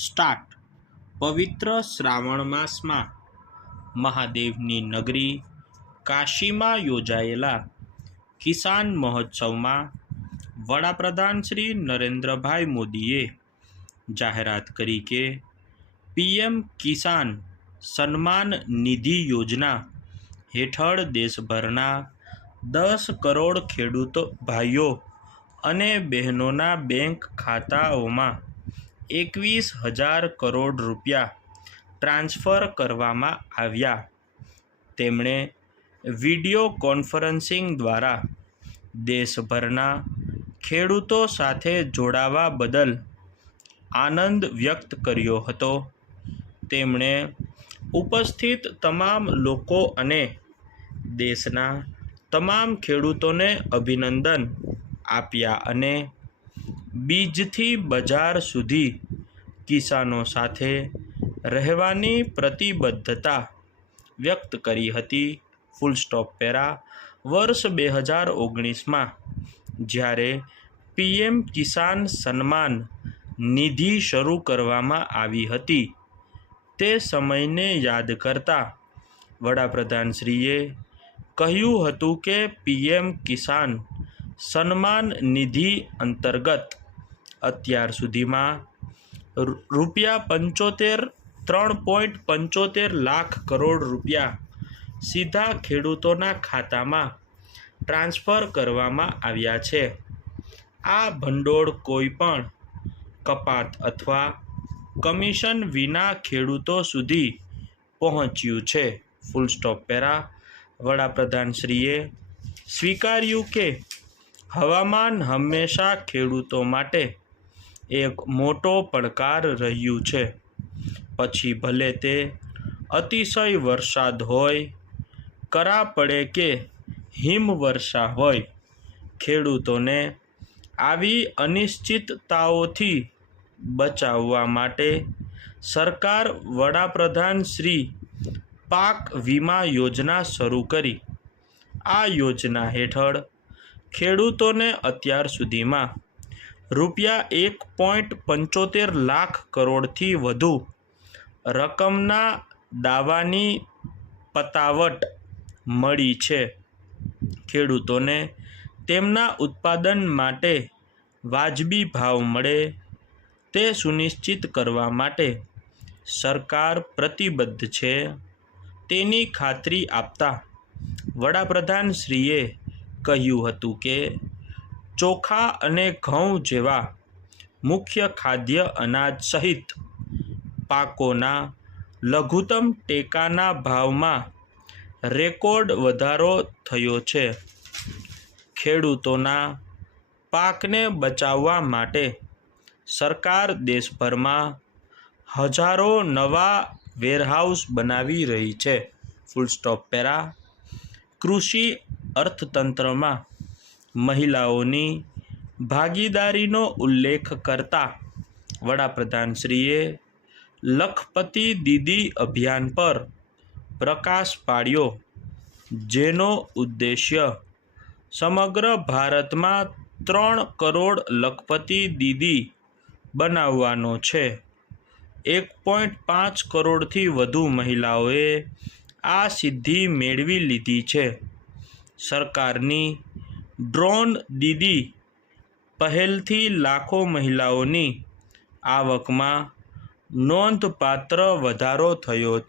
Start. પવિત્ર શ્રાવણ માસમાં મહાદેવની નગરી કાશીમાં યોજાયેલા કિસાન મહોત્સવમાં વડાપ્રધાન શ્રી નરેન્દ્રભાઈ મોદીએ જાહેરાત કરી કે પીએમ કિસાન સન્માન નિધિ યોજના હેઠળ દેશભરના 10 કરોડ ખેડૂત ભાઈઓ અને બહેનોના બેંક ખાતાઓમાં 21,000 કરોડ રૂપિયા ટ્રાન્સફર કરવામાં આવ્યા. તેમણે વિડિયો કોન્ફરન્સિંગ દ્વારા દેશભરના ખેડૂતો સાથે જોડાવા બદલ આનંદ વ્યક્ત કર્યો હતો. તેમણે ઉપસ્થિત તમામ લોકો અને દેશના તમામ ખેડૂતોને અભિનંદન આપ્યા અને બીજથી બજાર સુધી કિસાનો સાથે રહેવાની પ્રતિબદ્ધતા વ્યક્ત કરી હતી. વર્ષ 2019માં જ્યારે પીએમ કિસાન સન્માન નિધિ શરૂ કરવામાં આવી હતી તે સમયને યાદ કરતા વડાપ્રધાનશ્રીએ કહ્યું હતું કે પીએમ કિસાન સન્માન નિધિ અંતર્ગત અત્યાર સુધીમાં ₹3.75 લાખ કરોડ રૂપિયા સીધા ખેડૂતોના ખાતામાં ટ્રાન્સફર કરવામાં આવ્યા છે. આ ભંડોળ કોઈપણ કપાત અથવા કમિશન વિના ખેડૂતો સુધી પહોંચ્યું છે. વડાપ્રધાનશ્રીએ સ્વીકાર્યું કે હવામાન હંમેશા ખેડૂતો માટે એક મોટો પડકાર રહ્યું છે. પછી ભલે તે અતિશય વરસાદ હોય, કરા પડે કે હિમવર્ષા હોય, ખેડૂતોને આવી અનિશ્ચિતતાઓથી બચાવવા માટે સરકાર વડાપ્રધાન શ્રી પાક વીમા યોજના શરૂ કરી. આ યોજના હેઠળ ખેડૂતોને અત્યાર સુધીમાં ₹1.75 લાખ કરોડથી વધુ રકમના દાવાની પતાવટ મળી છે. ખેડૂતોને તેમના ઉત્પાદન માટે વાજબી ભાવ મળે તે સુનિશ્ચિત કરવા માટે સરકાર પ્રતિબદ્ધ છે તેની ખાતરી આપતા વડાપ્રધાનશ્રીએ કહ્યું હતું કે ચોખા અને ઘઉં જેવા મુખ્ય ખાદ્ય અનાજ સહિત પાકોના લઘુત્તમ ટેકાના ભાવમાં રેકોર્ડ વધારો થયો છે. ખેડૂતોના પાકને બચાવવા માટે સરકાર દેશભરમાં હજારો નવા વેરહાઉસ બનાવી રહી છે. કૃષિ અર્થતંત્રમાં મહિલાઓની ભાગીદારીનો ઉલ્લેખ કરતા વડાપ્રધાનશ્રીએ લખપતિ દીદી અભિયાન પર પ્રકાશ પાડ્યો, જેનો ઉદ્દેશ્ય સમગ્ર ભારતમાં 3 કરોડ લખપતિ દીદી બનાવવાનો છે. 1.5 કરોડથી વધુ મહિલાઓએ આ સિદ્ધિ મેળવી લીધી છે. સરકારની ડ્રોન દીદી પહેલથી લાખો મહિલાઓની આવકમાં નોંધપાત્ર વધારો થયો છે.